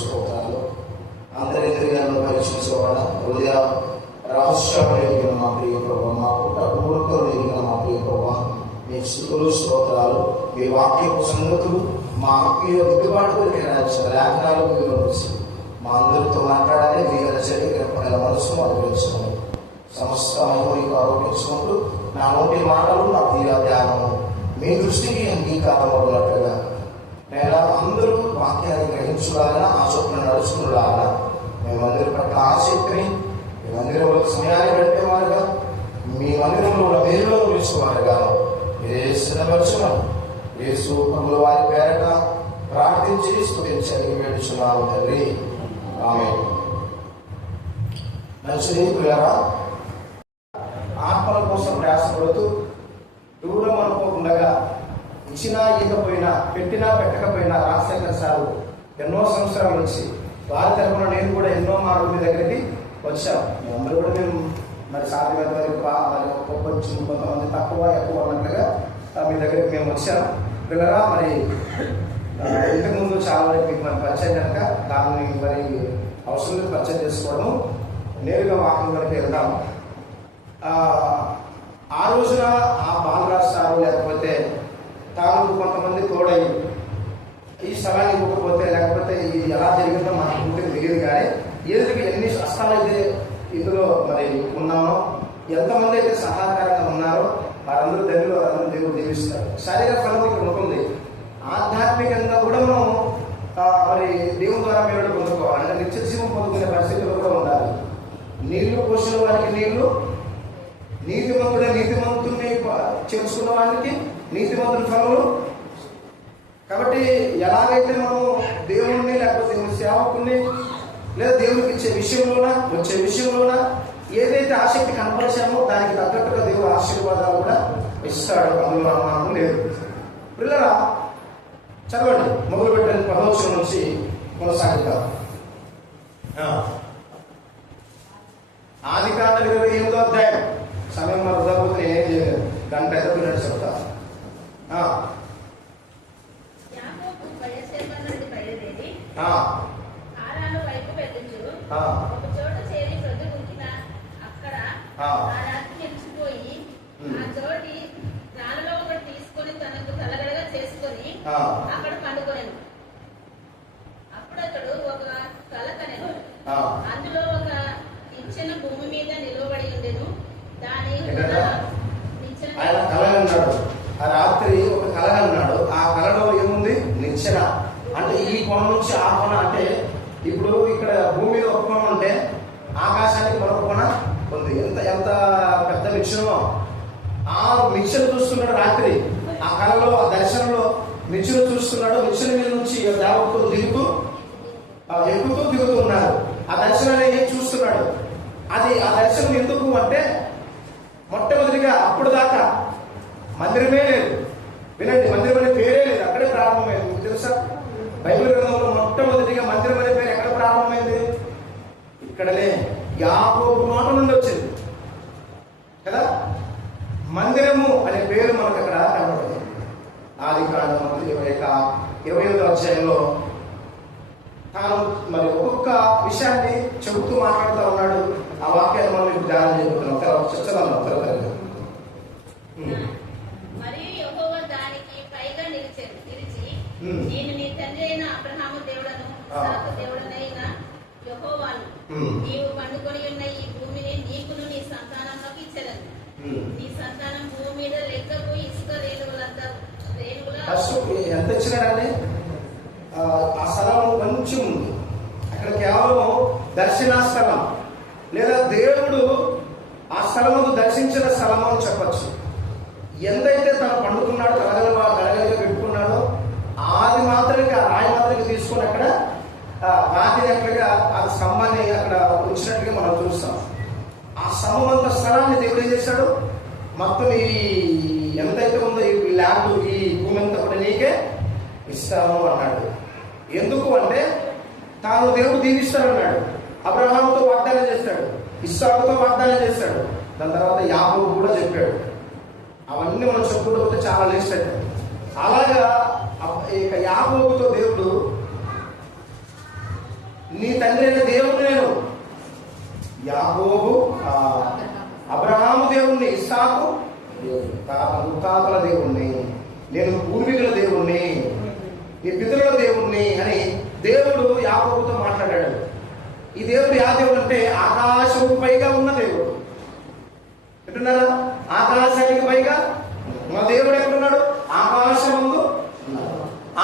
స్తోత్రాలు. అంతరింద్రియాలను పరీక్షించేవాడ, హృదయ రహస్యాలు ఎరిగిన మా ప్రియ ప్రభావ, మా పుట్టకూరకలు ఎరిగిన మా ప్రియ ప్రభావ, మీ స్తుతులు స్తోత్రాలు. మీ వాక్యపు సంగతులు మా ఆత్మీయ దిద్దుబాటు లేఖనాలు మీరు మా అందరితో మాట్లాడాలి. మీ శరీర మనసు అనుభవించుకోండి. సమస్త మహిమకు ఆరోపించుకుంటూ నా నోటి మాటలు, నా ప్రియ ధ్యానము మీ దృష్టికి అంగీకారం ఉన్నట్లుగా నేను అందరూ వాక్యాన్ని గ్రహించులాగా, ఆ చొప్పున నడుచుకునేలాగా మీ మందిరం పట్ల ఆసక్తిని, మీ మందిరంలో సమయాన్ని గడిపేవారుగా, మీ మందిరంలో ఉన్న మేలులో పిలిచేవారుగా మీరే సిద్ధపరచున్నాను. యేసు ప్రభుల వారి పేరట ప్రార్థించి స్తుతించి వేడుచున్నాము తండ్రి. ఆమేన్. మంచిది పిల్లరా, ఆత్మల కోసం ప్రయాసపడుతూ దూరం అనుకోకుండా ఇచ్చినా ఇవ్వకపోయినా, పెట్టినా పెట్టకపోయినా రాజశేఖర్ సారు ఎన్నో సంవత్సరాల నుంచి వారి తరఫున నేను కూడా ఎన్నో మార్లు మీ దగ్గరికి వచ్చాను. అందరూ కూడా మేము మరి సాధ్యమైన వరకు కొంచెం కొంతమంది తక్కువ ఎక్కువ అన్నట్లుగా మీ దగ్గరికి మేము వచ్చాము. పిల్లరా, మరి ఇంతకుముందు చాలా మీకు మరి పరిచయం కనుక దాన్ని మరి అవసరం లేదు పరిచయం చేసుకోవడం, నేరుగా వాక్యం వరకు వెళ్దాం. ఆ రోజున ఆ బాలరాజు సారు లేకపోతే తాను కొంతమంది తోడై ఈ స్థలాన్ని ఇవ్వకపోతే, లేకపోతే ఇది ఎలా జరిగిందో మనకు పూర్తిగా తెలియదు. కానీ ఏదికి ఎన్ని కష్టాలు అయితే ఇందులో మరి ఉన్నామో, ఎంతమంది అయితే సహాయకారంగా ఉన్నారో వారందరూ ధన్యులు, వారందరూ దేవుడు దీవిస్తారు. శారీరక ఫలం ఇక్కడ ఉంటుంది. ఆధ్యాత్మికంగా కూడా మనం మరి దేవుని ద్వారా మీరు పొందుకోవాలి. అంటే నిత్య జీవం పొందుకునే పరిస్థితులు కూడా ఉండాలి. నీళ్లు పోసిన వారికి నీళ్లు, నీతిమంతుడే నీతిమంతుడిని చేర్చుకున్న వారికి నీతిమంతుడి ఫలములు. కాబట్టి ఎలాగైతే మనం దేవుణ్ణి లేకపోతే దేవుని సేవకుని లేదా దేవునికి ఇచ్చే విషయంలోన, వచ్చే విషయంలోన ఏదైతే ఆసక్తి కనపరిచామో దానికి తగ్గట్టుగా దేవుడు ఆశీర్వాదాలు కూడా ఇస్తాడు. అందులో అనుమానం లేదు. పిల్లరా, చదవండి, మొదలు పెట్టిన 10వ నుంచి కొనసాగుతాం. ఆదికాండం 28వ అధ్యాయం. సమయం మన వృధాపోతే నేనేం చేయలేదు, గంట అయితే పిల్లలు చెప్తా. అక్కడ పండుకొనెను. అప్పుడు అతడు ఒక కల కనెను. అందులో ఒక నిచ్చెన భూమి మీద నిలవబడి ఉండెను. దాని ఆయన కలగన్నాడు. ఆ రాత్రి ఒక కలగన్నాడు. ఆ కలలో ఏముంది? నిచ్చెన. అంటే ఈ కొన నుంచి ఆ కొన, అంటే ఇప్పుడు ఇక్కడ భూమి మీద ఒక కొన ఉంటే ఆకాశానికి మరొక కొన ఉంది. ఎంత ఎంత పెద్ద నిచ్చెనో ఆ నిచ్చెన చూస్తున్నాడు రాత్రి. ఆ కలలో, ఆ దర్శనంలో నిచ్చెన చూస్తున్నాడు. నిచ్చెన మీద నుంచి దేవతలు దిగుతూ ఎక్కుతూ దిగుతూ ఉన్నారు. ఆ దర్శనాన్ని చూస్తున్నాడు. అది ఆ దర్శనం ఎందుకు అంటే, మొట్టమొదటిగా అప్పుడు దాకా మందిరమే లేదు. వినండి, మందిరం అనే పేరే లేదు, అక్కడే ప్రారంభమైంది. మీకు తెలుసా, బైబిల్ గ్రంథంలో మొట్టమొదటిగా మందిరం అనే పేరు ఎక్కడ ప్రారంభమైంది? ఇక్కడనే యాకోబు నోట నుండి వచ్చింది కదా. మందిరము అనే పేరు మనకు అక్కడ కనబడుతుంది. ఆదికాండం 25వ అధ్యాయంలో తాను మరి ఒక్కొక్క విషయాన్ని చెబుతూ మాట్లాడుతూ ఉన్నాడు. ఆ వాక్యాన్ని మనం ఇప్పుడు ధ్యానం చేయబోతున్నాం. చదవడం త్వరగా. మరియు యెహోవా దానికి పైగా నిలిచి, నేను నీ తండ్రి అయిన అబ్రహాము దేవుడను, ఇస్సాకు దేవుడనైన యెహోవాను, నీవు పండుకొని ఉన్న ఈ భూమిని నీకును నీ సంతానంలోకి ఇచ్చేదను. నీ సంతానం భూమి మీద లెక్కకు ఇసుక రేణువులంతా ఎంత ఇచ్చినాడండి? ఆ స్థలం కొంచెం ఉంది. అక్కడ కేవలం దర్శనా స్థలం, లేదా దేవుడు ఆ స్థలము దర్శించిన స్థలము అని చెప్పచ్చు. ఎంతైతే తను పండుకున్నాడో, కలగలిగా పెట్టుకున్నాడో అది మాత్రమే, ఆ రాయి మాత్రమే తీసుకొని అక్కడ రాతినట్లుగా ఆ స్తంభాన్ని అక్కడ ఉంచినట్టుగా మనం చూస్తాం. ఆ స్తంభమంత స్థలాన్ని దేవుడు ఏం చేశాడు? మొత్తం ఈ ఎంతైతే ఉందో ఈ ల్యాండ్, ఈ భూమి అంతా కూడా నీకే ఇస్తాను అన్నాడు. ఎందుకు అంటే, తాను దేవుడు దీవిస్తాడన్నాడు. అబ్రహాముతో వాగ్దానం చేస్తాడు, ఇస్సాకుతో వాగ్దానం చేస్తాడు. దాని తర్వాత యాకోబు కూడా చెప్పాడు. అవన్నీ మనం చెప్పుకుంటూ పోతే చాలా లిస్ట్ అయితే. అలాగా ఇక యాకోబుతో దేవుడు నీ పితరుల దేవుణ్ణి అని దేవుడు యాకోబుతో మాట్లాడాడు. ఈ దేవుడు యా దేవుడు అంటే ఆకాశము పైగా ఉన్న దేవుడు. వింటున్నారా? ఆకాశానికి పైగా మన దేవుడు ఎక్కడున్నాడు? ఆకాశముందు.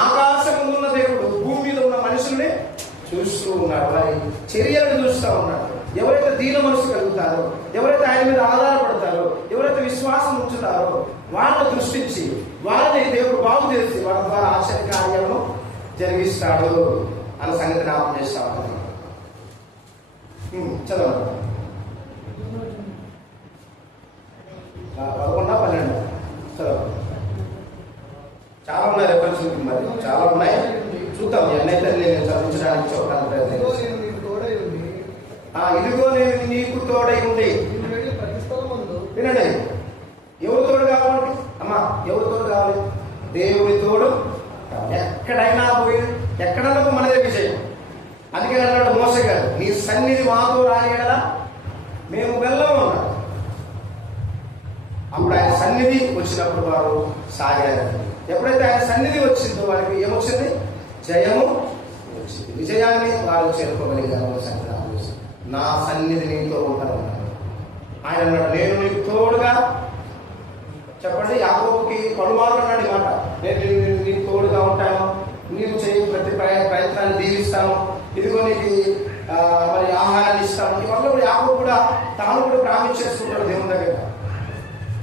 ఆకాశముందు ఉన్న దేవుడు భూమి మీద ఉన్న మనుషుల్ని చూస్తూ ఉన్నాడు, వారి చర్యలను చూస్తూ ఉన్నాడు. ఎవరైతే దీన మనసు కలుగుతారో, ఎవరైతే ఆయన మీద ఆధారపడతారో, ఎవరైతే విశ్వాసం ఉంచుతారో వాళ్ళని దృష్టించి వాళ్ళని దేవుడు బాగు చేసి వాళ్ళ ద్వారా ఆశ్చర్య కార్యాలను జరిగిస్తాడు అన్న సంగతి జ్ఞాపకం చేస్తా ఉన్నాను. చదవండి. 11, 12 చదవండి. చాలా ఉన్నాయి రెఫరెన్స్లు, మరి చాలా ఉన్నాయి, చూద్దాం. ఎన్నైతే నేను చదివించడానికి చూడడానికి ప్రయత్నం. ఇదిగో నేను నీకు తోడై ఉండి. వినండి, ఎవరు తోడు కావాలి అమ్మా? ఎవరు తోడు కావాలి? దేవుని తోడు. ఎక్కడైనా పోయి ఎక్కడన్నా మనదే విజయం. అందుకే అన్నాడు మోసే గారు, నీ సన్నిధి మాతో రాని కదా మేము వెళ్ళము అన్నాడు. అప్పుడు ఆయన సన్నిధి వచ్చినప్పుడు వారు సాగారు. ఎప్పుడైతే ఆయన సన్నిధి వచ్చిందో వారికి ఏమొచ్చింది? జయము వచ్చింది. విజయాన్ని వారు చేరుకోగలిగారు. నా సన్నిధి నీతో ఉంటానన్నాడు. ఆయన అన్నాడు, నేను నీకు తోడుగా. చెప్పండి, యాకోబుకి పలుమార్లు అన్నాడు ఈ మాట, నేను నీకు తోడుగా ఉంటాను, నీవు చేయి ప్రతి ప్రయత్నాన్ని దీవిస్తాను, ఇదిగో నీకు మరి ఆహారాన్ని ఇస్తాను. ఇవన్నీ కూడా యాకోబు కూడా తాను కూడా ప్రామిస్ చేసుకుంటాడు దేవుని దగ్గర.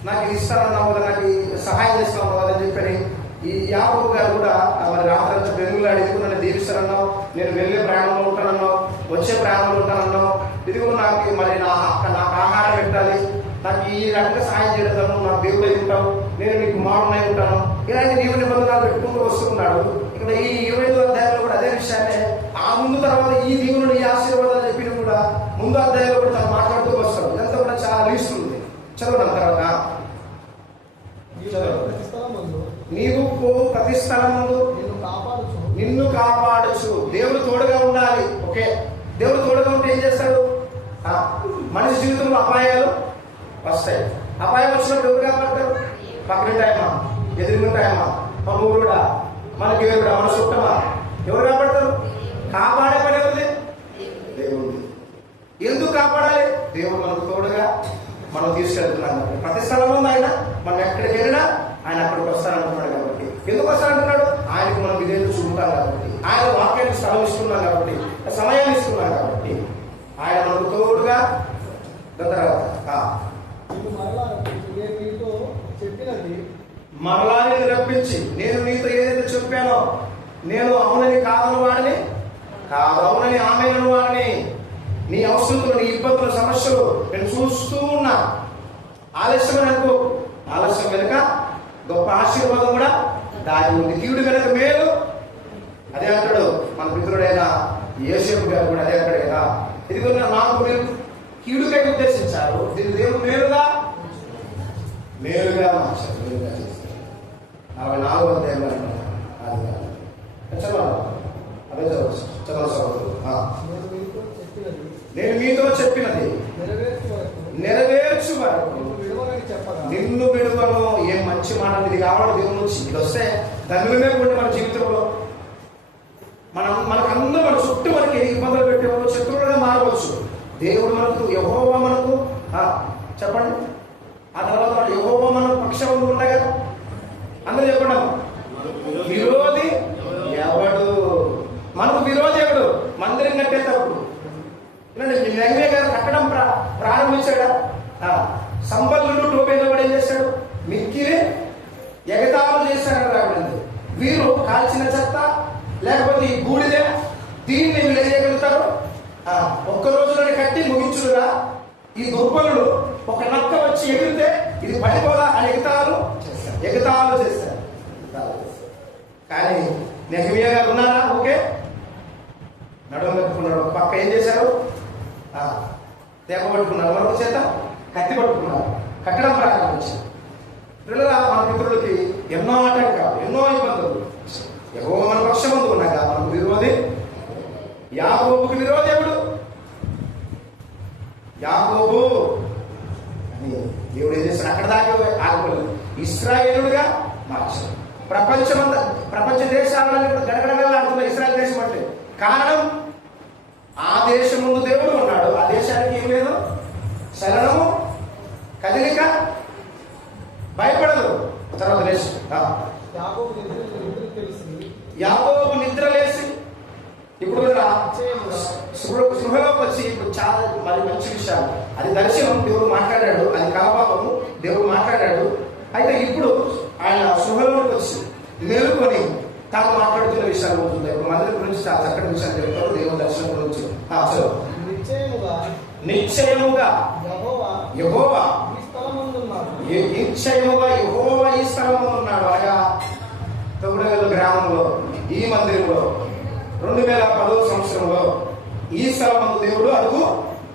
నాకు ఇది ఇస్తానన్నావు కదా, నాకు సహాయం చేస్తున్నావు కదా అని చెప్పని ఈ యాకోబు గారు కూడా మరి రాత్రి వెలుగులాడి, ఇదిగో నన్ను దీవిస్తానన్నావు, నేను వెళ్ళే ప్రయాణంలో ఉంటానన్నావు, వచ్చే ప్రయాణంలో ఉంటానన్నావు, ఇదిగో నాకు మరి నాకు ఆహారం పెట్టాలి, నాకు ఈ రకంగా సహాయం చేయడం, నాకు దేవుడు అయి ఉంటావు, నేను నీకు కుమారునై ఉంటాను, ఇలాంటి నియమ నిబంధనలు పెట్టుకుంటూ వస్తున్నాడు. ఇక్కడ ఈ 25వ అధ్యాయంలో కూడా అదే విషయాన్ని ఆ ముందు తర్వాత ఈ దీవులను ఈ ఆశీర్వాదాలు చెప్పిన కూడా ముందు అధ్యాయంలో కూడా తను మాట్లాడుతూ వస్తాడు. ఇదంతా కూడా చాలా లీస్తుంది. చదవడం తర్వాత నీవు ప్రతి స్థలముందు నిన్ను కాపాడచ్చు. దేవుడు తోడుగా ఉండాలి. ఓకే, దేవుడు తోడుగా ఉంటే ఏం చేస్తాడు? మనిషి జీవితంలో అపాయాలు వస్తాయి. అపాయం వచ్చినప్పుడు ఎవరు కాపాడతారు? పక్కనింటాయమ్మా, ఎదురుంటాయమ్మా, మన ఊరుడా, మనకి ఎవరుడా, మన చుట్టమా, ఎవరు కాపాడతారు? కాపాడే పని ఎవరిది? దేవుడు. ఎందుకు కాపాడాలి? దేవుడు మనకు తోడుగా మనం తీసుకెళ్తున్నాం. ప్రతి స్థలంలో ఆయన మనం ఎక్కడికి వెళ్ళినా ఆయన అక్కడికి వస్తానంటున్నాడు కాబట్టి. ఎందుకు వస్తానంటున్నాడు? ఆయనకు మనం విధేయత చూపుతాం కాబట్టి, ఆయన వాక్యానికి స్థలం ఇస్తున్నాం కాబట్టి, సమయాన్ని ఇస్తున్నాం కాబట్టి ఆయన మనకు తోడుగా. మరలా నేను రప్పించి నేను నీతో ఏదైతే చెప్పానో, నేను అవునని కాదని వాడిని కాదు, అవునని ఆమెను వాడిని, నీ అవసరంలో నీ ఇబ్బందుల సమస్యలు నేను చూస్తూ ఉన్నా. ఆలస్యం అనుకో, ఆలస్యం వెనుక గొప్ప ఆశీర్వాదం కూడా దాని ఉంది. కీడు వెనక మేలు. అదే అంటాడు మన మిత్రుడైన యోసేపు గారు కూడా అదే అంటాడు కదా, ఇదిగో నాకు మీరు కీడుకై ఉద్దేశించారు, దీన్ని దేవుడు మేలుగా మార్చారు, మేలుగా చేస్తారు. 44వ అధ్యాయంలో అదే చదవచ్చు. నేను మీతో చెప్పినది నెరవేర్చు వరకు నిన్ను విడువను. ఏం మంచి మాట ఇది కావాలి దేవుని నుంచి. ఇది వస్తే ధనులమే కూడా మన జీవితంలో మనకందరూ మన చుట్టూ మనకి ఇబ్బందులు పెట్టేవాళ్ళు శత్రువులుగా మారవచ్చు. దేవుడు మనకు యెహోవా మనకు చెప్పండి. ఆ తర్వాత యెహోవా మన పక్షంలో ఉండగా అందరూ చెప్పండి, విరోధి ఎవడు? మనకు విరోధి ఎవడు? మందిరం కట్టేటప్పుడు నెహ్మియా గారు కట్టడం ప్రారంభించాడా? సంబల్లుడు టోపేలో కూడా ఏం చేశాడు? మిక్కిరి ఎగతాళు చేశాడు రాబడింది. వీరు కాల్చిన చెత్త లేకపోతే ఈ బూడిదే, దీన్ని వీళ్ళు ఏం చేయగలుగుతారు? ఒక్క రోజులోనే కట్టి ముగించుడుగా. ఈ దుర్బలుడు ఒక నక్క వచ్చి ఎగిరితే ఇది పడిపోదా అని ఎగతాళు చేశారు. కానీ నెహ్మియా గారు ఉన్నారా? ఓకే, నడుము కట్టుకున్నాడు. ఒక పక్క ఏం చేశారు? తేప పట్టుకున్నారు, మరొక చేత కత్తి పట్టుకున్నారు, కట్టడం ప్రారంభించారు. పిల్లల మన మిత్రులకి ఎన్నో ఆటంకాలు, ఎన్నో ఇబ్బందులు. యెహోవా మన పక్షమందు ఉన్నాగా మనకు విరోధి. యాకోబుకు విరోధి ఎవడు? యాకోబు అని దేవుడు ఏం చేస్తాడు? అక్కడ దాకా ఆగిపోలేదు, ఇశ్రాయేలుడుగా మార్చాడు. ప్రపంచ దేశాలలో కూడా గడగడగలాడుతున్న ఇశ్రాయేల్ దేశం అంటే కారణం, ఆ దేశం ముందు దేవుడు ఉన్నాడు. ఆ దేశానికి ఏం లేదు, శరణము, కదలిక, భయపడదు. తర్వాత లేచి యాకోబు నిద్ర లేచి ఇప్పుడు సృహలోకి వచ్చి ఇప్పుడు చాలా మరి మంచి విషయాలు. అది దర్శనం, దేవుడు మాట్లాడాడు. అది కలపాపము, దేవుడు మాట్లాడాడు. అయితే ఇప్పుడు ఆయన సృహలోకి వచ్చి మేలుకొని తాను మాట్లాడుతున్న విషయాలు ఉంటుంది. ఇప్పుడు మందిరం గురించి చాలా చక్కటి విషయాలు చెప్తారు, దేవుని దర్శనం గురించి. నిశ్చయముగా యెహోవా నిశ్చయముగా యెహోవా ఈ స్థలంలో ఉన్నాడు. అనగా తొగుడగల్లు గ్రామంలో, ఈ మందిరంలో 2010వ సంవత్సరంలో ఈ స్థలం దేవుడు అడుగు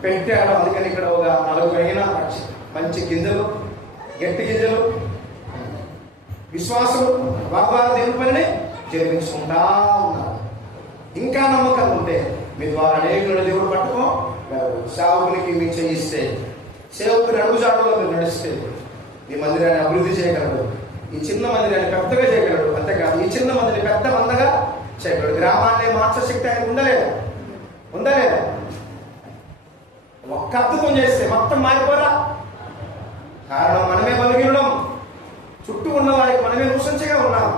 పెట్టాడు. అందుకని ఇక్కడ ఒక 40 మంచి గింజలు, గట్టి గింజలు, విశ్వాసం వాగ్దాన దేవుని పనిని జరిపించుకుంటా ఉన్నారు. ఇంకా నమ్మకం ఉంటే మీ ద్వారా అనేకులను దేవుడు పట్టుకో, సేవకునికి మీ చేయిస్తే, సేవకుని అడుగుజాడులో మీరు నడిస్తే ఈ మందిరాన్ని అభివృద్ధి చేయగలడు. ఈ చిన్న మందిరాన్ని పెద్దగా చేయగలడు. అంతేకాదు ఈ చిన్న మందిని పెద్ద మందగా చేయగలడు. గ్రామాన్ని మార్చే శక్తి ఆయనకు ఉండలేదు. ఒక్క అద్భుతం చేస్తే మొత్తం మారిపోరా? కారణం మనమే బలహీనం, చుట్టూ ఉన్న వారికి మనమే నూసంచగా ఉన్నాం.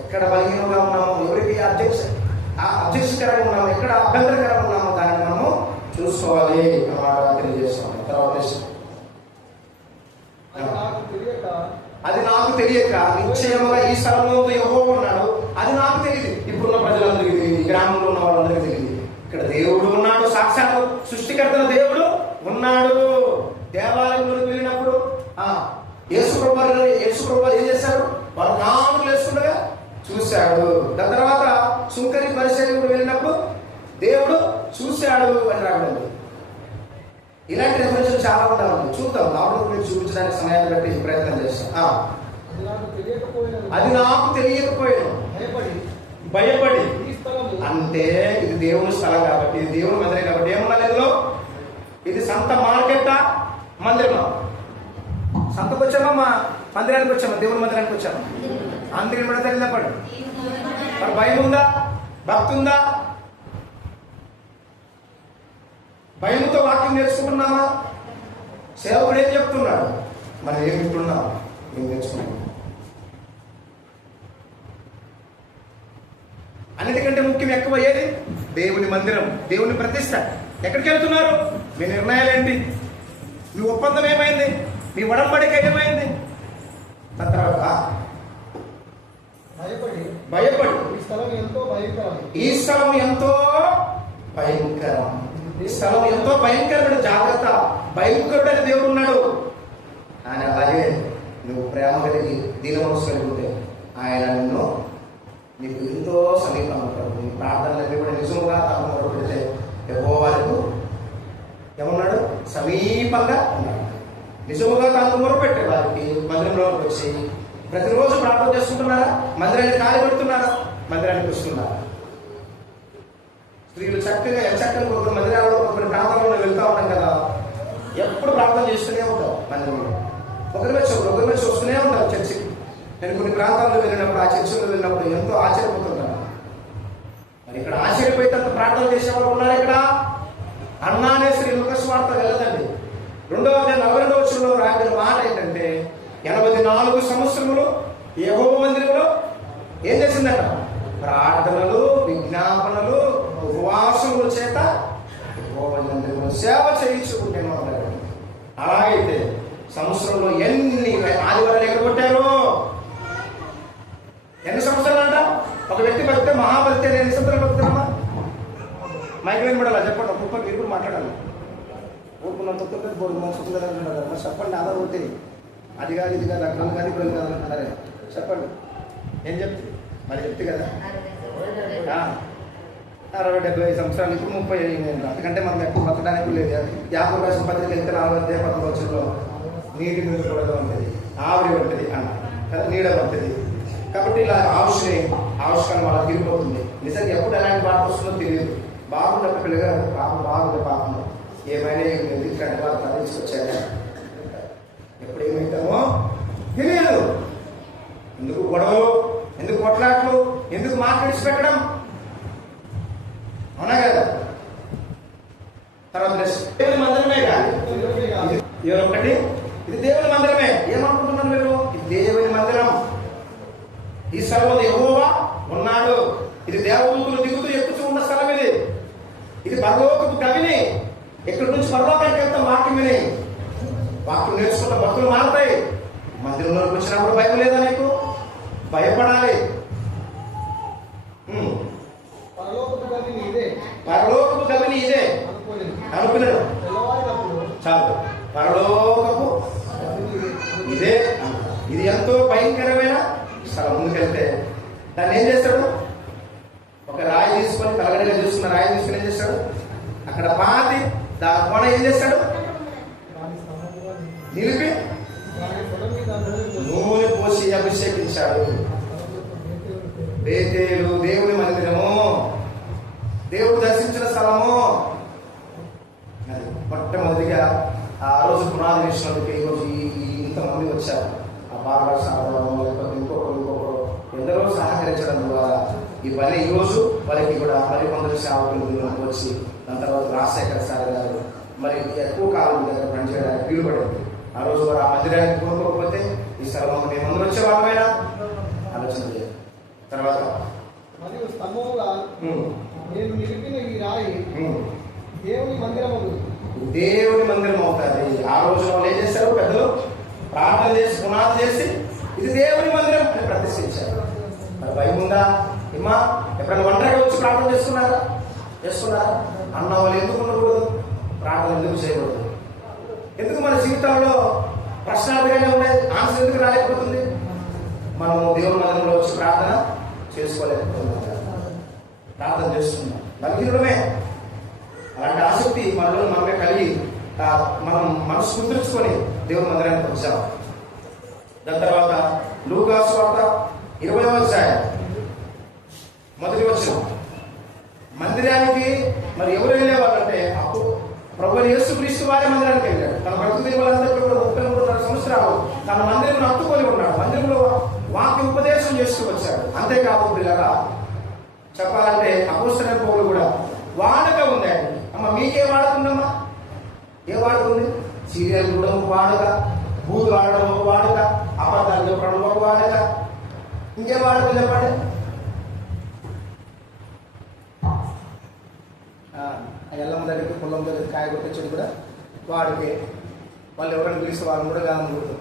ఎక్కడ బలహీనంగా ఉన్నామో, ఎవరికి అధ్యక్షకరంగా ఉన్నామో, ఎక్కడ అభ్యంతరకరంగా ఉన్నామో దాన్ని మనము చూసుకోవాలి అన్నమాట తెలియజేస్తాం. తర్వాత అది నాకు తెలియక నిశ్చయముగా ఈ స్థలంలో యెహోవా ఉన్నాడు. అది నాకు తెలియదు. ఇప్పుడున్న ప్రజలందరికీ తెలియదు, ఈ గ్రామంలో ఉన్న వాళ్ళందరికీ తెలియదు. ఇక్కడ దేవుడు ఉన్నాడు, సాక్షాత్తు సృష్టికర్తల దేవుడు ఉన్నాడు. దేవాలయంలోకి వెళ్ళినప్పుడు యేసు ప్రభు ఏం చేశాడు? వారు నామములు వేసుకుండగా చూశాడు. దాని తర్వాత సుంకరి పరిచర్యకు వెళ్ళినప్పుడు దేవుడు చూశాడు అని రావడం. ఇలాంటి రెఫరెన్స్లు చాలా ఉండాలి. చూద్దాం, లాభం గురించి చూపించడానికి సమయాన్ని బట్టి ప్రయత్నం చేస్తాం. అది నాకు తెలియకపోయాను, భయపడి. అంటే ఇది దేవుని స్థలం కాబట్టి, ఇది దేవుని మందిరం కాబట్టి ఏమన్నా లేదు, ఇది సంత మార్కెట్టా మందిరమా? సంతకు వచ్చామా, మా మందిరానికి వచ్చామా, దేవుని మందిరానికి వచ్చామా? అందుకని కూడా తెలియపడు. మరి భయం ఉందా, భక్తి ఉందా? భయంతో వాక్యం నేర్చుకుంటున్నామా? సేవకుడు ఏం చెప్తున్నాడు, మనం ఏం వింటున్నాం, ఏం నేర్చుకున్నాం? అన్నిటికంటే ముఖ్యం ఎక్కువ ఏది? దేవుని మందిరం, దేవుని ప్రతిష్ట. ఎక్కడికి వెళ్తున్నారు? మీ నిర్ణయాలు ఏంటి? మీ ఒప్పందం ఏమైంది? మీ ఒడంబడిక ఏమైంది? తర్వాత భయపడి ఈ స్థలం ఎంతో భయంకరం. ఈ స్థలం ఎంతో భయంకరమైన, జాగ్రత్త, భయంకరుడైన దేవుడు ఉన్నాడు. ఆయన అలాగే నువ్వు ప్రేమ కలిగి దీన మనసు కలిగితే ఆయన నిన్ను నీకు ఎంతో సమీపంగా ఉంటాడు. నీ ప్రార్థనలు కూడా నిజంగా తాను మొదలుపెడితే యెహోవాకు ఏమన్నాడు? సమీపంగా ఉన్నాడు. నిజముగా తాను మొదలుపెట్టే వారికి మందిరంలోకి వచ్చి ప్రతిరోజు ప్రార్థన చేసుకుంటున్నారా? మందిరాన్ని ఖాళీ పెడుతున్నారా? మందిరానికి వస్తున్నారా? స్త్రీలు చక్కగా చక్కగా కొన్ని మందిరాల్లో కొన్ని ప్రాంతాల్లో వెళ్తూ ఉంటాం కదా, ఎప్పుడు ప్రార్థన చేస్తూనే ఉంటాం. మందిరంలో ఒకరి మీద చూస్తూనే ఉంటాం. చర్చికి నేను కొన్ని ప్రాంతాల్లో వెళ్ళినప్పుడు, ఆ చర్చిలో వెళ్ళినప్పుడు ఎంతో ఆశ్చర్యపోతుంటాను. మరి ఇక్కడ ఆశ్చర్యపోయేంత ప్రార్థన చేసేవాళ్ళు ఉన్నారు. ఇక్కడ అన్నా అనే స్త్రీ లోకస్వార్త వెళ్ళదండి. 42వ వచనంలో రాసిన మాట ఏంటంటే 84 సంవత్సరములు యెహోవా మందిరంలో ఏం చేసిందట? ప్రార్థనలు, విజ్ఞాపనలు, ఉపవాసముల చేత యెహోవా మందిరంలో సేవ చేయించుకుంటేనే ఉంటారు. అలాగైతే సంవత్సరంలో ఎన్ని ఆదివారాలు ఎక్కగొట్టారు? ఎన్ని సంవత్సరాలు అంట? ఒక వ్యక్తి బతికితే మహాబలితే ఎన్ని సంవత్సరాలు బతుకుతామా? మైగ్రేన్ పడాలా చెప్పండి. ఒక్కొక్క మీరు కూడా మాట్లాడాలి. ఊరుకున్నంత బోర్డు మరి చెప్పండి. ఆధార్ ఒకటి అది కాదు, ఇది కాదు, అక్కడ కాదు, ఇప్పుడు కాదు అన్నారే. చెప్పండి, ఏం చెప్తుంది? మరి చెప్తే కదా 60-70 సంవత్సరాలు, ఇప్పుడు 30 అయింది. అంతకంటే మనం ఎక్కువ బతకడానికి లేదు. యాభై రాసిన పత్రిక వెళ్తే 40 రోజుల్లో నీటి మీద కూడా ఉంటుంది, ఆవిరి ఉంటుంది అన్న కదా, నీడ ఉంటుంది. కాబట్టి ఇలా ఆవిష్కరణ వాళ్ళకి తిరిగిపోతుంది. నిజంగా ఎప్పుడు ఎలాంటి బాధ వస్తుందో తెలియదు. బాగుండే పిల్లగా పాపం బాగుండే పాపం ఏమైనా ఇట్లాంటి వాళ్ళు తరలించుకొచ్చారా? ఎప్పుడు ఏమవుతామో తెలియదు. ఎందుకు గొడవలు, ఎందుకు ఎందుకు కొట్లాట్లు, ఎందుకు మాట్లాడిసి పెట్టడం? అవునా కదా? తర్వాత దేవుని మందిరమే కాదు, ఒకటి ఇది దేవుని మందిరమే. ఏమనుకుంటున్నారు మీరు? ఇది దేవుని మందిరం. ఈ స్థలంలో యెహోవా ఉన్నాడు. ఇది దేవదూతలు దిగుతూ ఎక్కుతూ ఉన్న స్థలం. ఇది పరలోకపు గవిని. ఇక్కడి నుంచి పరలోకానికి వెళ్తాం వాక్యం విని. వాక్యం నేర్చుకున్న భక్తులు మారుతాయి. మందిరంలోకి వచ్చినప్పుడు భయం లేదా నీకు? భయపడాలి. పరలోకపు గవిని ఇదే అనుకున్నాడు. చాలు, పరలోకపు ఇదే. ఇది ఎంతో భయంకరమైన స్థలం. ముందుకెళ్తే దాన్ని ఏం చేస్తాడు? ఒక రాయి తీసుకొని, తలగడగా చూస్తున్న రాయి తీసుకుని ఏం చేస్తాడు? అక్కడ పాతి దాని కోణ ఏం చేస్తాడు? నిలిపి నూనె పోసి అభిషేకించాడు. బేతేలు దేవుని మందిరము, దేవుడు దర్శించిన స్థలము. అది మొట్టమొదటిగా ఆ రోజు పునాది వేసినందుకు ఈరోజు ఇంతమంది వచ్చారు. ఆ బాగా సాగడం, లేకపోతే ఇంకొకరు ఎందరో సహకరించడం ద్వారా ఇవన్నీ ఈరోజు వాళ్ళకి కూడా మరి కొందరు సేవకులు వచ్చి, దాని తర్వాత రాజశేఖర సార్ గారు మరి ఎక్కువ కాలం దగ్గర పనిచేయడానికి వీలు పడింది. ఆ రోజు వారు ఆ మందిరానికి కోరుకోకపోతే ఈ స్థలంలో మేమందరూ వచ్చే వాళ్ళమైనా ఆలోచన చేయాలి. తర్వాత మరియు స్తంభముగా నేను నిలిపిన ఈ రాయి దేవుని మందిరం అవుతుంది. ఆ రోజు వాళ్ళు ఏం చేశారు? పెద్దలు ప్రార్థన చేసి పునాది చేసి ఇది దేవుని మందిరం అని ప్రతిష్ఠించారు. మరి భయం ఉందా? ఇమ్మా ఎప్పుడైనా ఒంటరిగా వచ్చి ప్రార్థన చేస్తున్నారా? అన్న వాళ్ళు ఎందుకు ఉండకూడదు? ప్రార్థన ఎందుకు చేయకూడదు? ఎందుకు మన జీవితంలో ప్రశ్నార్థకంగా ఉండేది? ఆన్సర్ ఎందుకు రాలేకపోతుంది? మనము దేవుని మందిరంలో వచ్చి ప్రార్థన చేసుకోలేకపోతున్నాం. ప్రార్థన చేస్తున్నాం, బలహీనుడమే. అలాంటి ఆసక్తి మనలో మనమే కలిగి మనం మనసు కుదుర్చుకొని దేవుని మందిరానికి వచ్చాం. దాని తర్వాత లూకా సువార్త 20వ అధ్యాయం మొదటి వచనం. మందిరానికి మరి ఎవరు వెళ్ళేవాళ్ళంటే అప్పుడు ప్రభువు యేసుక్రీస్తు వారి మందిరానికి వెళ్ళాడు. తన బ్రతుకు వాళ్ళందరికీ కూడా 33 సంవత్సరాలు తన మందిరం హత్తుకొని ఉన్నాడు. మందిరంలో వాక్య ఉపదేశం చేస్తూ వచ్చాడు. అంతేకాదు పిల్లగా చెప్పాలంటే అపోస్తలుడైన పౌలు కూడా వాడుక ఉంది ఆయనకి. అమ్మ మీకే వాడుకుందమ్మా? ఏ వాడుకుంది? సీరియల్ చూడడం ఒక వాడుక, బూదు వాడడం ఒక వాడుక, అబద్ధాలు చెప్పడం ఒక వాడుక. ఇంకేం వాడుక చెప్పండి? ఎల్లమ్మ దగ్గరికి, పొలం దగ్గరికి కాయ కొట్టేది కూడా వాడికే. వాళ్ళు ఎవరైనా పిలిస్తే వాళ్ళని కూడా కాదనకూడదు.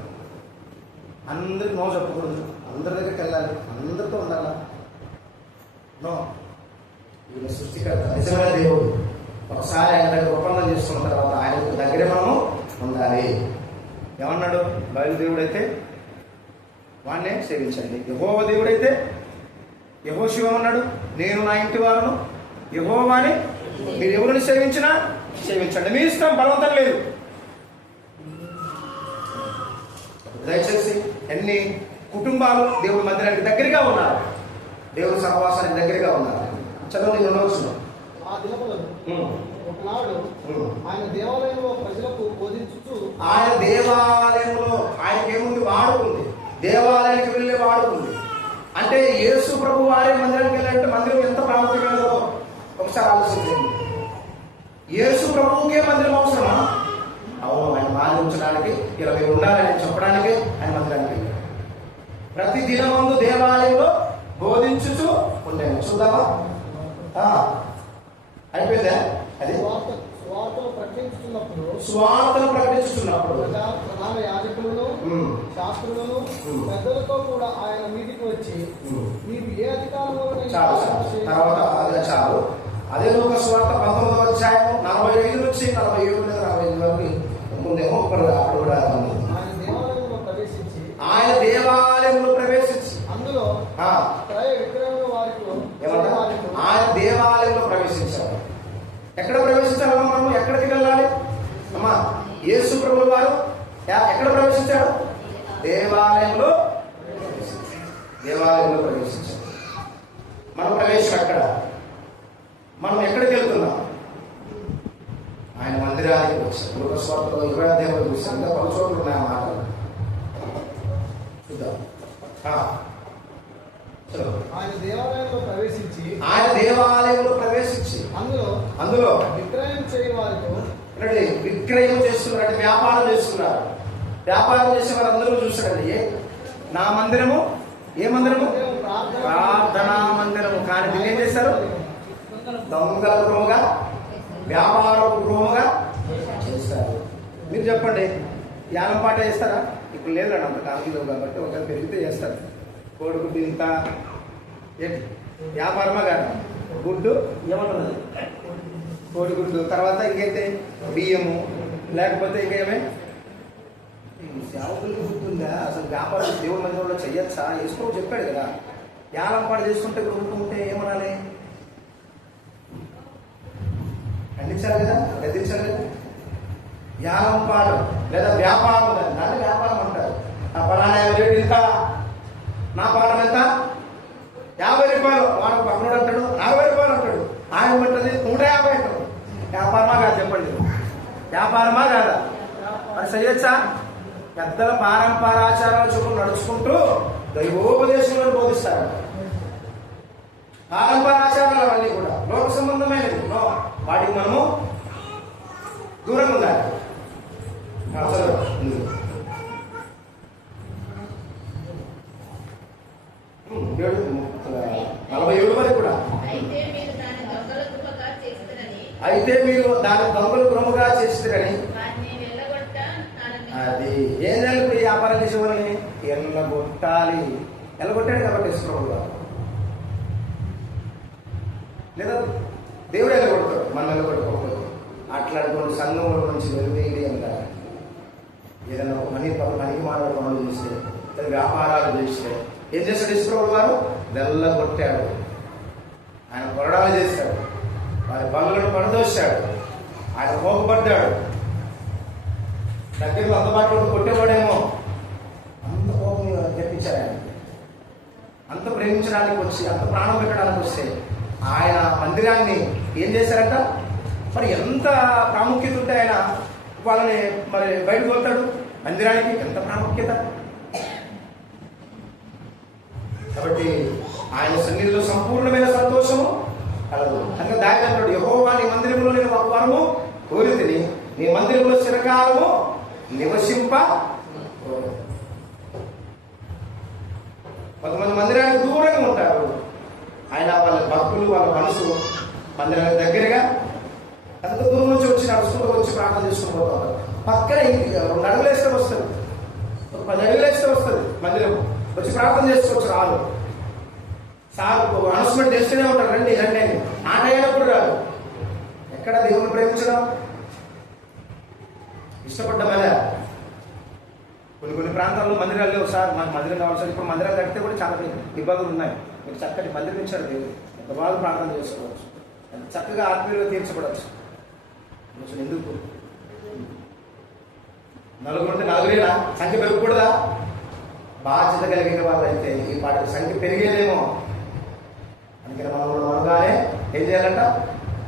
అందరికి నో చెప్పకూడదు. అందరి దగ్గరికి వెళ్ళాలి, అందరితో ఉండాలి. నో, ఈయన సృష్టికర్త, నిజమైన దేవుడు. ఒకసారి ఆయన దగ్గర ఒప్పందం చేసుకున్న తర్వాత ఆయన దగ్గరే మనము ఉండాలి. ఏమన్నాడు? బయలుదేవుడైతే వాడినే సేవించండి. యెహోవా దేవుడైతే యెహోషువ అన్నాడు, నేను నా ఇంటి వారును యెహోవాని మీరు ఎవరిని సేవించినా సేవించండి, మీ ఇష్టం, బలవంతం లేదు. దయచేసి ఎన్ని కుటుంబాలు దేవుడి మందిరానికి దగ్గరగా ఉన్నారు, దేవుడి సహవాసానికి దగ్గరగా ఉన్నారు. చదవండి 2వ వచనం. ఆ దినములలో ఒకనాడు ఆయన దేవాలయంలో ప్రజలకు బోధించుచు, ఆయన దేవాలయంలో ఆయనకి ఏముంది? వాడుకుంది. దేవాలయానికి వెళ్ళే వాడుకుంది. అంటే యేసు ప్రభు వారి మందిరానికి వెళ్ళాలంటే మందిరం ఎంత ప్రాముఖ్యమైనదో ఒకసారి ఆలోచించండి. యేసు ప్రభువుకే మందిరం అవసరమా? అవును, ఆయన మానించడానికి ఇలా మీరు ఉండాలని చెప్పడానికి ఆయన మందిరానికి వెళ్ళారు. ప్రతి దినమందు దేవాలయంలో బోధించుచు ఉండేది. చూద్దామా? అయిపోయిందా? అది స్వార్థను ప్రకటించుతున్నప్పుడు ప్రధాన యాజకులను శాస్త్రులను పెద్దలతో కూడా ఆయన మీదికి వచ్చి మీకు ఏ అధికారంలో తర్వాత చాలు. అదే లూకా సువార్త 19వ అధ్యాయం 45 నుంచి 47 45 వరకు ముందేమో అప్పుడు కూడా ఆయన దేవాలయంలో ప్రవేశించి అందులో ఆయన దేవాలయంలో ప్రవేశించారు. ఎక్కడ ప్రవేశించాలమ్మా? మనం ఎక్కడికి వెళ్ళాలి అమ్మా? యేసు ప్రభువు వారు ఎక్కడ ప్రవేశించారు? దేవాలయంలో ప్రవేశించారు. మన ప్రవేశం ఎక్కడ? మనం ఎక్కడికి వెళ్తున్నాం? ఆయన మందిరానికి వచ్చాం. లూకా సువార్తలో 20వ అధ్యాయంలో చూసాం. ఇంకా 10 చోట్ల ఉన్నాయి ఆ మాటలు. చూద్దాం. ఆయన దేవాలయంలో ప్రవేశించి అందులో విక్రయం చేయని వారితో విక్రయం చేస్తున్నారు అంటే వ్యాపారం చేస్తున్నారు. వ్యాపారం చేసే వారందరూ చూస్తారండి. నా మందిరము ఏ మందిరము? ప్రార్థనా మందిరము. కానీ వీళ్ళు ఏం చేస్తారు? దొంగల గృహముగా, వ్యాపార గృహముగా చేస్తారు. మీరు చెప్పండి, యానం పాట చేస్తారా? ఇప్పుడు లేదండి, అంత కాలంలో కాబట్టి ఒకవేళ పెరిగితే చేస్తారు. కోడిగుడ్డు ఇంత ఏంటి వ్యాపారమా కాదు? గుడ్డు ఏమంటున్నది? కోడిగుడ్డు. తర్వాత ఇంకైతే బియ్యము, లేకపోతే ఇంకేమే సేవకులు గుర్తుందా? అసలు వ్యాపారం దేవుడి మందిరంలో చెయ్యొచ్చా? వేసుకో చెప్పాడు కదా. యానం పాట చేసుకుంటే ఉంటే ఏమనాలి? ఖండించాలి కదా, గద్దించాలి కదా. యానం పాట లేదా వ్యాపారం, దాన్ని వ్యాపారం అంటారు. ఆ పలానా 50 రేటు ఎంత, నా పాఠం ఎంత? 50 రూపాయలు. వాడు పక్కనోడు అంటాడు 40 రూపాయలు అంటాడు. ఆయన పట్టది 150 అంటాడు. వ్యాపారమా కాదు? చెప్పండి, వ్యాపారమా కాదా? మరి చెయ్యొచ్చా? పెద్దల పారంపరాచారాల చొప్పున నడుచుకుంటూ దైవోపదేశంలో బోధిస్తారు. పారంపరాచారాలు అవన్నీ కూడా లోక సంబంధమైనవి, వాటికి మనము దూరంగా ఉండాలి. 47 వరకు కూడా అయితే మీరు దాని దొంగల గృహముగా చేస్తారని అది ఏం జరిగింది? వ్యాపారం చేసేవాళ్ళని ఎల్లగొట్టాలి. ఎల్లగొట్టాడు కాబట్టి ఇష్టం లేదా దేవుడు ఎల్లగొడతాడు, మనం ఎల్లగొట్టుకోకూడదు. అట్లాంటి సంఘంలో నుంచి వెలువేడి అంటారు. ఏదైనా పనికి మాట్లాడే పనులు చేస్తే, వ్యాపారాలు చేస్తే ఏం చేస్తాడు? ఇష్టం గారు వెళ్ళగొట్టాడు. ఆయన కొరడాలు చేశాడు, వారి పనులను పడదోశాడు, ఆయన కోపపడ్డాడు. దగ్గరలో అందుబాటులో కొట్టేవాడేమో, అంత కోపం తెప్పించారు ఆయన. అంత ప్రేమించడానికి వచ్చి, అంత ప్రాణం పెట్టడానికి వస్తే ఆయన మందిరాన్ని ఏం చేశారంట? మరి ఎంత ప్రాముఖ్యత ఉంటే ఆయన వాళ్ళని మరి బయటకు వెళ్తాడు. మందిరానికి ఎంత ప్రాముఖ్యత. కాబట్టి ఆయన సన్నిధిలో సంపూర్ణమైన సంతోషము కలదు. అంటే దాని యెహోవా నీ మందిరంలో నేను ఒక వరము కోరితిని, నీ మందిరంలో చిరకాలము నివసింప. కొంతమంది మందిరానికి దూరంగా ఉంటారు. ఆయన వాళ్ళ భక్తులు, వాళ్ళ మనసు మందిరానికి దగ్గరగా అంత దూరం నుంచి వచ్చి నడుచుకుంటూ వచ్చి ప్రార్థన చేసుకుని పోతారు. పక్కన 2 అడుగులు వేస్తే వస్తుంది, 10 అడుగులు వేస్తే వస్తుంది. మందిరం వచ్చి ప్రార్థన చేసుకోవచ్చు. రాదు సార్ అనౌన్స్మెంట్ చేస్తూనే ఉంటారు, రండి రండి అని. ఆ టైంలో రాదు. ఎక్కడ దేవుని ప్రేమించడం ఇష్టపడ్డమేలా. కొన్ని ప్రాంతాల్లో మందిరాలు లేవు సార్, మాకు మందిరం కావాలి సార్. ఇప్పుడు మందిరాలు కడితే కూడా చాలా ఇబ్బందులు ఉన్నాయి. మీరు చక్కటి మందిరం ఇచ్చారు దేవుడు, ఎంత బాగా ప్రార్థన చేసుకోవచ్చు, ఎంత చక్కగా ఆత్మీయులుగా తీర్చబడవచ్చు. అసలు ఎందుకు నలుగురుంటే నలుగురేనా? సంఖ్య పెరగకూడదా? బాధ్యత కలిగిన వాళ్ళు అయితే ఈ పాటికి సంఖ్య పెరిగేదేమో. అందుకని మనం మనగానే ఏం చేయాలంట?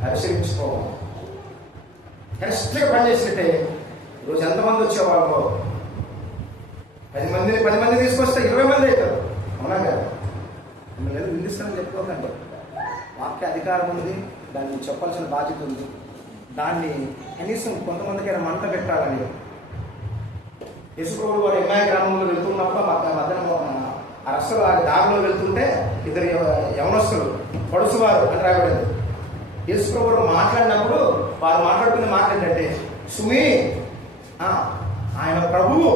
పరిశీలించుకోవాలి. కరెక్ట్గా పనిచేసినట్టే ఈరోజు ఎంతమంది వచ్చేవాళ్ళు? 10 మంది తీసుకొస్తే 20 మంది అవుతారు. అవునా కదా? మిమ్మల్ని ఏదో నిందిస్తానని చెప్పుకోకండి. వాక్య అధికారం ఉంది, దాన్ని చెప్పాల్సిన బాధ్యత ఉంది. దాన్ని కనీసం కొంతమందికైనా మంట పెట్టాలని యేసుప్రభువు వారు ఎమ్మాయి గ్రామంలో వెళ్తున్నప్పుడు మధ్యాహ్నం ఆ రస్తలో దారిలో వెళ్తుంటే 2 యవనస్తులు పొడుసువారు అని రాబడింది. యేసుప్రభువు మాట్లాడినప్పుడు వారు మాట్లాడుకునే మాట ఏంటంటే, సుమి ఆయన ప్రభువు,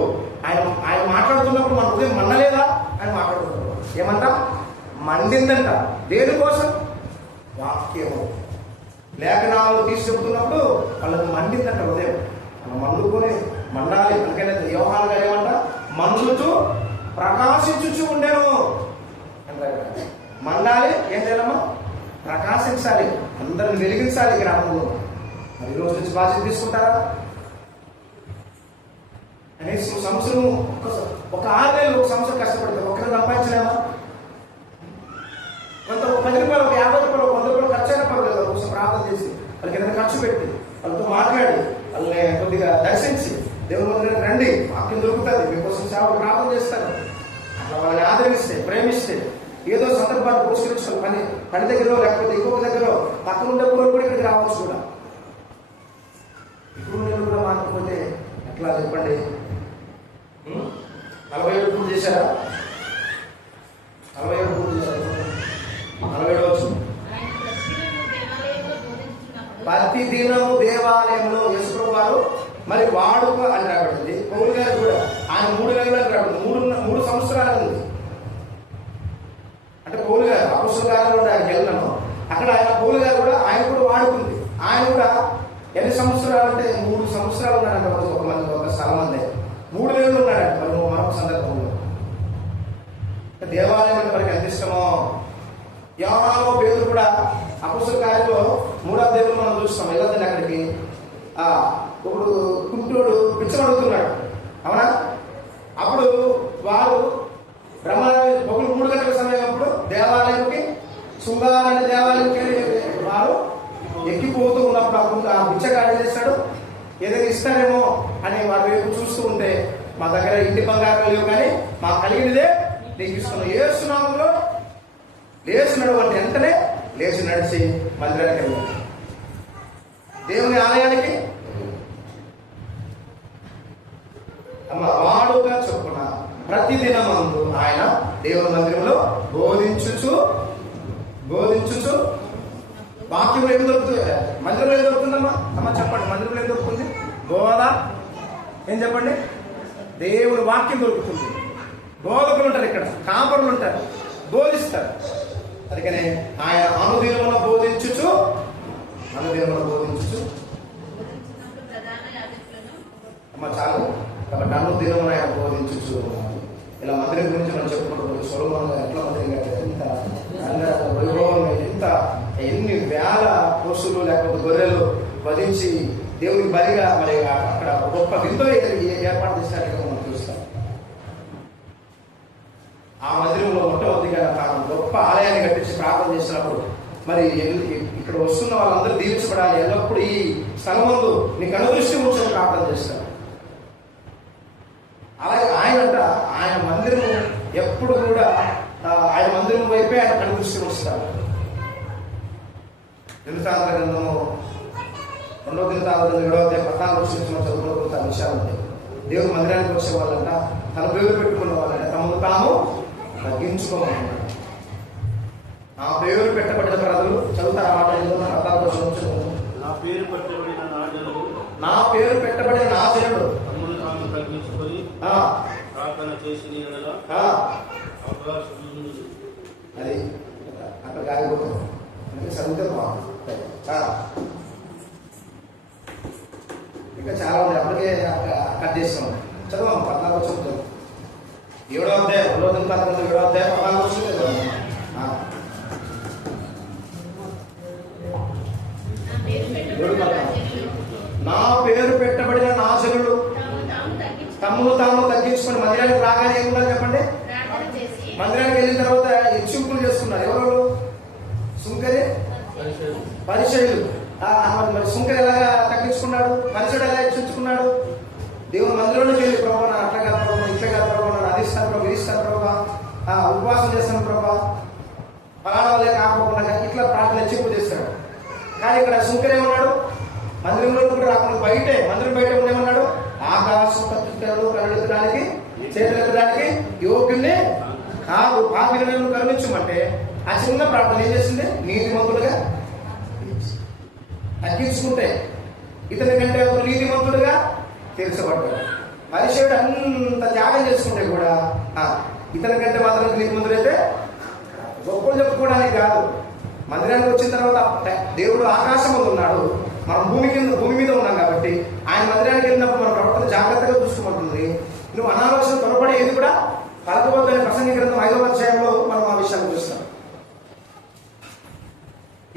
ఆయన మాట్లాడుతున్నప్పుడు మన హృదయం మండలేదా అని మాట్లాడుతున్నారు. ఏమంట? మండిందంట. దేనికోసం? వాక్యము, లేఖనాలు తీసి చెబుతున్నప్పుడు వాళ్ళకి మండిందంట హృదయం. మనం మండుకొని మండాలి. అందుకనే యోహాను గారు ఏమంట? మండుతూ ప్రకాశించుచు ఉండేను అంటారు. మండాలి, ఏం చేయాలమ్మా? ప్రకాశించాలి, అందరిని వెలిగించాలి గ్రామంలో. మరి ఈ రోజు నుంచి బాధ్యత తీసుకుంటారా? కనీసం సంవత్సరం ఒక 6 నెలలు ఒక సంవత్సరం కష్టపడతారు. ఒకరిని సంపాదించలేమా? కొంత 10 రూపాయలు, 50 రూపాయలు, 100 రూపాయలు ఖర్చు అయినా పర్వాలేదు. ఒకసారి ప్రార్థన చేసి వాళ్ళకి ఏదైనా ఖర్చు పెట్టి వాళ్ళతో మాట్లాడి వాళ్ళని కొద్దిగా దర్శించి దేవుని మందిరానికి రండి, వాక్యం దొరుకుతుంది, మీకోసం సేవ ప్రార్థన చేస్తారు. అట్లా వాళ్ళని ఆదరిస్తే, ప్రేమిస్తే ఏదో సందర్భాన్ని పురస్కరించుకొని పని దగ్గర లేకపోతే ఇంకొక దగ్గర పక్కన ఉండే కూడా ఇక్కడికి రావచ్చు కూడా. ఇప్పుడు నేను కూడా మాట్లాడిపోతే ఎట్లా చెప్పండి? 47 పూర్తి చేశారా? 47 పూర్తి చేశారు. 47 వచ్చు. ప్రతి దినము దేవాలయంలో యేసుప్రభువు వారు మరి వాడుక అని రాబడింది. పౌలు గారు కూడా ఆయన 3 నెలలు అని రాబడింది. 3 సంవత్సరాలు ఉంది. అంటే పౌలు గారు అపొస్తలుల కార్యాలలో ఆయన వెళ్ళను అక్కడ ఆయన పౌలు గారు కూడా ఆయన కూడా వాడుకుంది. ఆయన కూడా ఎన్ని సంవత్సరాలు అంటే 3 సంవత్సరాలు ఉన్నాడంట. ఒక చాలా మంది 3 నెలలు ఉన్నాడంట. మరి మరొక సందర్భంలో దేవాలయం అంటే మనకి ఎంత ఇష్టమో. యోహాను పేతురు కూడా అపొస్తలుల కార్యాలలో 3వ అధ్యాయంలో మనం చూస్తాం. వెళ్ళొద్దండి అక్కడికి. ఇప్పుడు కుంటోడు పిచ్చమడుగుతున్నాడు, అవునా? అప్పుడు వారు పగులు 3 గంటల సమయం అప్పుడు దేవాలయంకి శృంగారాన్ని దేవాలయంకి వారు ఎక్కిపోతూ ఉన్నప్పుడు అప్పుడు ఆ బిచ్చగాడు ఏం చేస్తాడు? ఏదైనా ఇస్తారేమో అని వారి వైపు చూస్తూ ఉంటే, మా దగ్గర ఇంటి బంగారం లేవు కానీ మాకు కలిగినదే నీకు ఇస్తున్నాం. ఏసునామంలో లేచినాడు అంటే వెంటనే లేచి నడిచి మందిరానికి వెళ్ళాడు, దేవుని ఆలయానికి. వాడుగా చొప్పున ప్రతిదినమందు ఆయన దేవుని మందిరంలో బోధించుచు వాక్యం ఏం దొరుకుతుంది? మందిరంలో ఏం దొరుకుతుందమ్మా? అమ్మ చెప్పండి, మందిరంలో ఏం దొరుకుతుంది? బోధ. ఏం చెప్పండి? దేవుని వాక్యం దొరుకుతుంది. బోధకులు ఉంటారు, ఇక్కడ కాపరులు ఉంటారు, బోధిస్తారు. అందుకనే ఆయన అనుదినమున బోధించుచు అమ్మ చాలు. కాబట్టి అనుదినమున ఆయన బోధించుచు. ఇలా మందిరం గురించి మనం చెప్పుకుంటున్నాం. సొలొమోను ఎట్లా మందిరం కట్టారు, వైభవం, ఎన్ని వేల పశువులు లేకపోతే గొర్రెలు వధించి దేవునికి బలిగా మరి అక్కడ గొప్ప విందు ఏర్పాటు చేసినట్టుగా మనం చూస్తాం. ఆ మందిరంలో మొట్టమొదటిగా తాను గొప్ప ఆలయాన్ని కట్టించి ప్రార్థన చేసినప్పుడు మరి ఇక్కడ వస్తున్న వాళ్ళందరూ దీవించబడాలి, ఎల్లప్పుడూ ఈ స్థలం ముందు నీకు అనుదృష్టి ఉంచని ప్రార్థన చేస్తారు. అలాగే ఆయన మందిరం ఎప్పుడు కూడా ఆయన మందిరం వైపే ఆయన కనుదృష్టి ఉంచుతారు. దినసాంద్ర గ్రంథము 2వ దినసాంద్రం 7వ అధ్యాయం 14 మనం చదువుకున్న విషయాలు ఉంటాయి. దేవుని మందిరానికి వచ్చే వాళ్ళంట తన పేరు పెట్టుకున్న వాళ్ళంట తమను తాము తగ్గించుకోమన్నాడు. నా పేరు పెట్టబడిన ప్రజలు చదువుతారు. ఆ మాట 14 నా పేరు పెట్టబడిన నా జనుడు తగ్గించుకొని ప్రార్థన చేసిన అది అక్కడ కాగిపోతాం చదివితే బాగుంది. ఇంకా చాలా ఉంది, అప్పటికే కట్ చేస్తున్నాం. చదవం 14 చెప్తాం. 7వ అధ్యాయం 2వ దినసాంద్రం 7వ అధ్యాయం 14 నా పేరు పెట్టబడిన నా జనులు తమ్మును తాము తగ్గించుకొని మందిరానికి రాగానే ఏముండాలి చెప్పండి? మందిరానికి వెళ్ళిన తర్వాత హెచ్చింపులు చేస్తున్నారు. ఎవరు? సుంకరి పరిచయులు. మరి సుంకరి ఎలాగా తగ్గించుకున్నాడు? పరిచయుడు ఎలా హెచ్చించుకున్నాడు? దేవుని మందిరంలోకి వెళ్ళి ప్రభావ నా అట్లా కాదు ప్రభావ, ఇట్లా కాదు ప్రభావ, నన్ను అధిస్తాను ప్రభావ, విధిస్తాను ప్రభావ, ఉపవాసం చేస్తాను ప్రభావ, పలానా వాళ్ళే కాకుండా ఇట్లా ప్రార్థన హెచ్చింపు చేస్తాడు. కానీ ఇక్కడ సుంకరి ఏమన్నాడు? మందిరంలో కూడా రాకుండా బయటే, మందిరం బయట ఉండేమన్నాడు? ఆకాశం పత్రికలు కరుణించడానికి చేతులెత్తడానికి యోగ్యుల్ని కాదు, పాపిలను కరుణించమంటే ఆ చిన్న ప్రార్థన ఏం చేసింది? నీతిమంతుడుగా తగ్గించుకుంటే ఇతని కంటే ఒక నీతిమంతుడుగా తీర్చబడ్డాడు. పరిచయుడు అంత త్యాగం చేసుకుంటే కూడా ఇతని కంటే మాత్రం నీతిమంతుడైతే గొప్పలు చెప్పుకోవడానికి కాదు. మందిరానికి వచ్చిన తర్వాత దేవుడు ఆకాశం మీద ఉన్నాడు, మనం భూమి మీద ఉన్నాం కాబట్టి ఆయన మందిరానికి వెళ్ళినప్పుడు మన ప్రవర్తన జాగ్రత్తగా చూసుకోమంటుంది. నువ్వు అనాలోచన త్వరపడి ఏది కూడా పలకవద్దని ప్రసంగి గ్రంథం 5వ అధ్యాయంలో మనం ఆ విషయాన్ని చూస్తాం.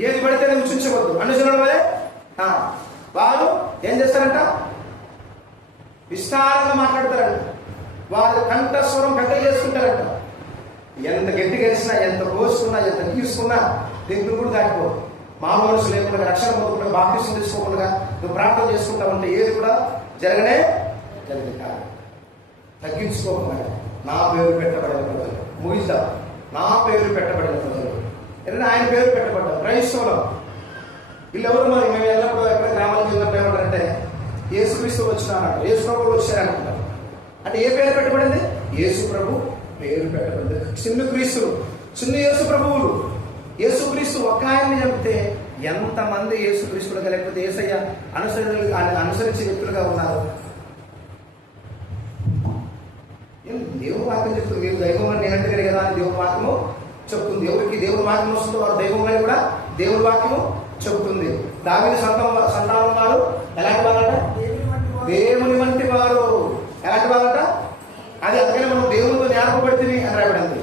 ఏది పడితే నువ్వు చూపించవద్దు. అనుసరణ వల్లే వారు ఏం చేస్తారంట? విస్తారంగా మాట్లాడతారంట. వారి కంఠస్వరం పెద్దగా చేసుకుంటారంట. ఎంత గట్టి గెలిచినా, ఎంత కోసుకున్నా, ఎంత తీసుకున్నా దీనికి కూడా దాటిపో. మామూలు మనుషులు లేకుండా, రక్షణ పొందకుండా, బాప్తిసం తీసుకోకుండా నువ్వు ప్రార్థన చేసుకుంటా ఉంటే ఏది కూడా జరగనే జరగదు. తగ్గించుకోకుండా నా పేరు పెట్టబడే ముగిద్దాం. నా పేరు పెట్టబడిన ప్రజలు. ఎందుకంటే ఆయన పేరు పెట్టబడ్డారు. క్రైస్తవులు వీళ్ళెవరు మరి? మేము ఎల్లప్పుడు ఎక్కడ గ్రామాలకు వెళ్ళినప్పుడు ఏమంటారంటే యేసుక్రీస్తు వచ్చినారంట, యేసు ప్రభు వచ్చారంటారు. అంటే ఏ పేరు పెట్టబడింది? యేసు ప్రభు పేరు పెట్టబడింది. చిన్న క్రీస్తులు, చిన్న యేసు ప్రభువులు. యేసుక్రీస్తు ఒక్క ఆయన్ని చెప్తే ఎంతమంది యేసుక్రీస్తులుగా లేకపోతే యేసయ్య అనుసరించే వ్యక్తులుగా ఉన్నారు? దేవుని వాక్యం చెప్తుంది. మీరు దైవం అని నేనంటే కదా అని దేవుని వాక్యము చెప్తుంది. ఎవరికి దేవుని వాక్యం వస్తుందో వారు దైవం అని కూడా దేవుని వాక్యము చెబుతుంది. దావీదు సంతానం వారు ఎలాంటి వాళ్ళట? దేవుని వంటి వారు. ఎలాంటి వాళ్ళట? అది అందుకనే మనం దేవునితో జ్ఞాపకపడితే అని రాబడింది.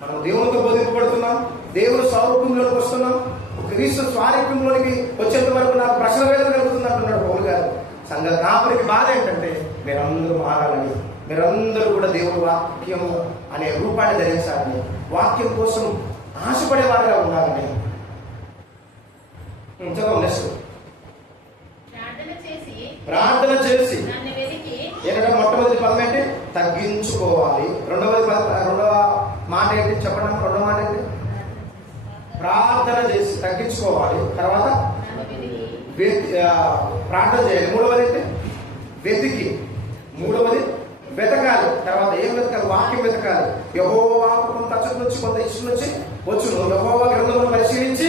మనం దేవునితో బోధింపబడుతున్నాం, దేవుని స్వరూపంలోకి వస్తున్నాం. క్రీస్తు స్వారూప్యంలోనికి వచ్చేంత వరకు నాకు ప్రశ్న వేదన కలుగుతుంది అంటున్నాడు పౌలు గారు. సంఘ కాపురికి బాధ ఏంటంటే మీరందరూ మారాలని, మీరందరూ కూడా దేవుని వాక్యము అనే రూపాన్ని ధరించాలని, వాక్యం కోసం ఆశపడేవారుగా ఉండాలని. చదవం నెక్స్ట్. ప్రార్థన చేసి ఏంటంటే మొట్టమొదటి పదం ఏంటి? తగ్గించుకోవాలి. రెండవ మాట ఏంటి చెప్పండి? రెండవ మాట ఏంటి? ప్రార్థన చేసి తగ్గించుకోవాలి. తర్వాత ప్రార్థన చేయాలి. మూడవది ఏంటి? వెతికి. మూడవది వెతకాలి. తర్వాత ఏం వెతకాలి? వాక్యం వెతకాలి. యెహోవా కొంత అచ్చటి నుంచి కొంత ఇష్టం నుంచి వచ్చును, యెహోవా గ్రంథమును పరిశీలించి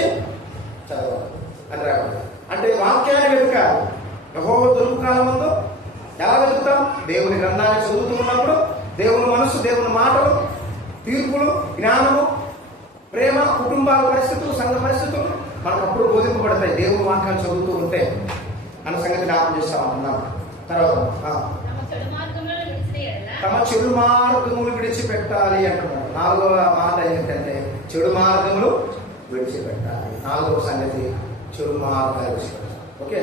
చదవాలి అని రావాలి. అంటే వాక్యాన్ని వెతకాలి. యెహోవా దొరుకు కాలమందు ఎలా వెతుకుతాం? దేవుని గ్రంథాన్ని చదువుతూ ఉన్నప్పుడు దేవుని మనసు, దేవుని మాటలు, తీర్పులు, జ్ఞానము, ప్రేమ, కుటుంబాల పరిస్థితులు, సంఘ పరిస్థితులు మనకు అప్పుడు బోధింపబడతాయి దేవుని వాక్యాన్ని చదువుతూ ఉంటే అన్న సంగతి జ్ఞాపకం చేస్తామన్నాం. తర్వాత తమ చెడు మార్గములు విడిచిపెట్టాలి అంటున్నాడు. నాలుగవ మాట ఏంటంటే చెడు మార్గములు విడిచిపెట్టాలి. నాలుగవ సంగతి చెడు మార్గాలు విడిచిపెట్టాలి. ఓకే,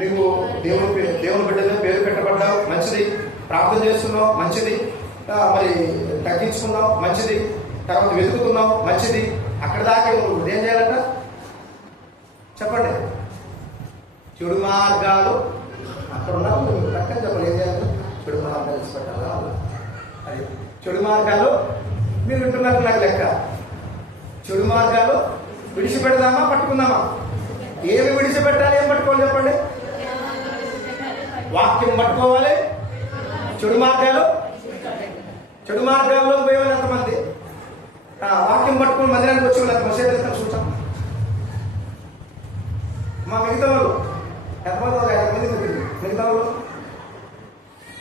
నీవు దేవుని బిడ్డగా పేరు పెట్టబడ్డావు, మంచిది. ప్రార్థన చేస్తున్నావు, మంచిది. మరి తగ్గించుకున్నావు, మంచిది. తర్వాత వెతుకుతున్నావు, మంచిది. అక్కడ దాకా నువ్వు ఏం చేయాలంట చెప్పండి? చెడు మార్గాలు అక్కడ ఉన్నావు, పక్కన చెప్పండి. ఏం చేయాలి? చెడు మార్గాలు విడిచిపెట్టాలా? అది చెడు మార్గాలు మీరు వింటున్నారు నాకు లెక్క. చెడు మార్గాలు విడిచిపెడదామా పట్టుకుందామా? ఏమి విడిచిపెట్టాలి, ఏం పట్టుకోవాలి చెప్పండి? వాక్యం పట్టుకోవాలి. చెడు మార్గాల్లో పోయేవాళ్ళు ఎంతమంది? వాక్యం పట్టుకుని మందిరానికి వచ్చే వాళ్ళు ఎంతమంది? చూసాం మా మిగతా వాళ్ళు ఎంతమంది? ఒక 5 మంది మిగతా వాళ్ళు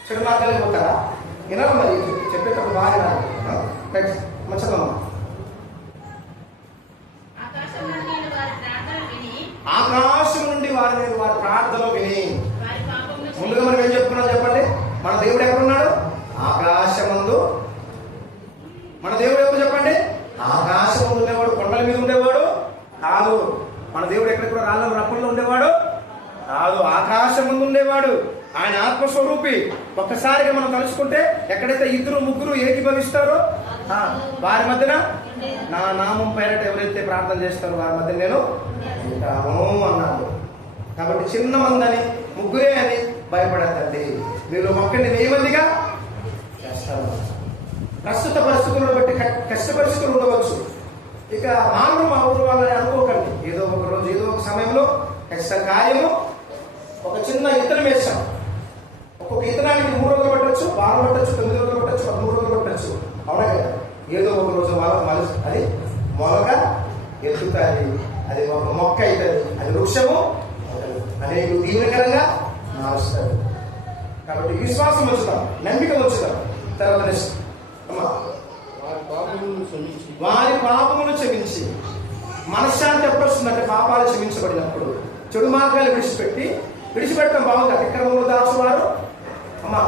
చెడు మార్గాలకు పోతారా? వినాలి మరి, చెప్పేటప్పుడు బాగా వినాలి. మంచిదమ్మా. ఆకాశం నుండి వారి ప్రార్థన విని. ముందుగా మనం ఏం చెప్పుకున్నాం చెప్పండి? మన దేవుడు ఎక్కడున్నాడు? ఆకాశమందు. మన దేవుడు ఎవరు చెప్పండి? ఆకాశం ఉండేవాడు, కొండల మీద ఉండేవాడు కాదు. మన దేవుడు ఎక్కడ కూడా రాళ్ళ రప్పల్లో ఉండేవాడు కాదు, ఆకాశం ముందు ఉండేవాడు. ఆయన ఆత్మస్వరూపి. ఒక్కసారిగా మనం తలుచుకుంటే ఎక్కడైతే 2, 3 ఏకీభవిస్తారో వారి మధ్యన నా నామం పేరట ఎవరైతే ప్రార్థన చేస్తారో వారి మధ్య నేను ఉంటాను అన్నాడు. కాబట్టి చిన్న మందని, 3 అని భయపడద్దండి. మీరు ఒక్కడిని 1000 మందిగా చేస్తారు. ప్రస్తుత పరిస్థితులను బట్టి కష్ట పరిస్థితులు ఉండవచ్చు. ఇక మానవులు మా ఊరు వాళ్ళని అనుకోకండి. ఏదో ఒక రోజు, ఏదో ఒక సమయంలో కష్ట కార్యము. ఒక చిన్న ఇత్తనం వేసాం. ఒక్కొక్క ఇత్తనానికి 3 రోజులు పట్టచ్చు, 6 పట్టచ్చు, 9 రోజులు పట్టచ్చు, 13 రోజులు పట్టచ్చు. అవునా కదా? ఏదో ఒక రోజు అది మొలక ఎత్తుతుంది, అది ఒక మొక్క అవుతుంది, అది వృక్షము అనేక దీవెనకరంగా మారుస్తుంది. కాబట్టి విశ్వాసం వచ్చుతాం, నమ్మిక వచ్చుతాం. తర్వాత వారి పాపమును క్షమించి. మనశ్శాంతి ఎప్పుడు వస్తుందంటే పాపాలు క్షమించబడినప్పుడు. చెడు మార్గాలు విడిచిపెట్టడం బాగుంది. అతిక్రమంలో దాచువారు. అమ్మా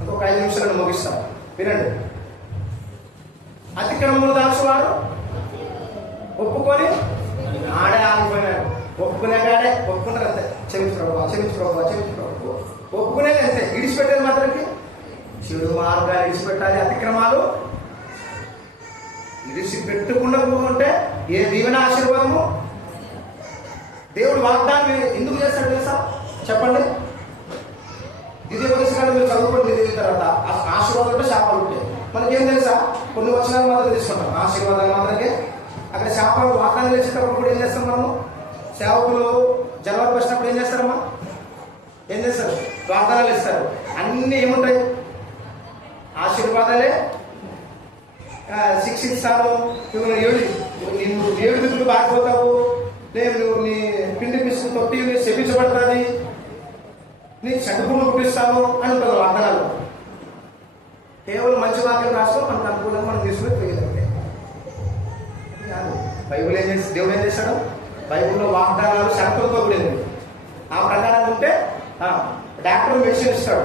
ఇంకొక 5 నిమిషాలను ముగిస్తాను, వినండి. అతిక్రమంలో దాచువారు ఒప్పుకొని ఆడే ఆగిపోయినాడు. ఒప్పుకునే కాడే ఒప్పుకుంటారు అంతే. క్షమించు ఒప్పుకునేది అంతే. విడిచిపెట్టేది మాత్రానికి చెడు మార్గాలు విడిచిపెట్టాలి. అతిక్రమాలు విడిచిపెట్టకుండా పోకుంటే ఏ దీవెన ఆశీర్వాదము దేవుడు వాగ్దానం ఎందుకు చేస్తాడు తెలుసా? చెప్పండి. ఇదే పరిస్థితి మీరు చదువుకోండి. దీని తర్వాత ఆశీర్వాదం ఉంటే శాపాలు ఉంటాయి. మనకేం తెలుసా? కొన్ని వచనాలు మాత్రం తీసుకుంటాం, ఆశీర్వాదాలు మాత్రమే. అక్కడ శాపాలు వాగ్దానాలు ఇచ్చేటప్పుడు కూడా ఏం చేస్తాం మనము? సేవకులు జనవరి వచ్చినప్పుడు ఏం చేస్తారమ్మా? ఏం చేస్తారు? వాగ్దానాలు ఇస్తారు. అన్నీ ఏముంటాయి? ఆశీర్వాదాలే. శిక్షిస్తాను, నువ్వు ఏడు దిక్కులు బాగిపోతావు, లేదు నువ్వు నీ పిండి పిసుకు తొట్టి శపించబడుతుంది, నీ చదువును పంపిస్తాను అని ఉంటుంది వాగ్దానాలు. కేవలం మంచి వాక్యం రాస్తాం, మనకు అనుకూలంగా మనం తీసుకుని పోయేదంటే కాదు. బైబుల్ ఏం చేసి దేవుడు ఏం చేశాడు? బైబుల్లో వాగ్దానాలు షరతులతో కూడింది. ఆ ప్రకారం ఉంటే డాక్టర్ మెడిసిన్ ఇస్తాడు,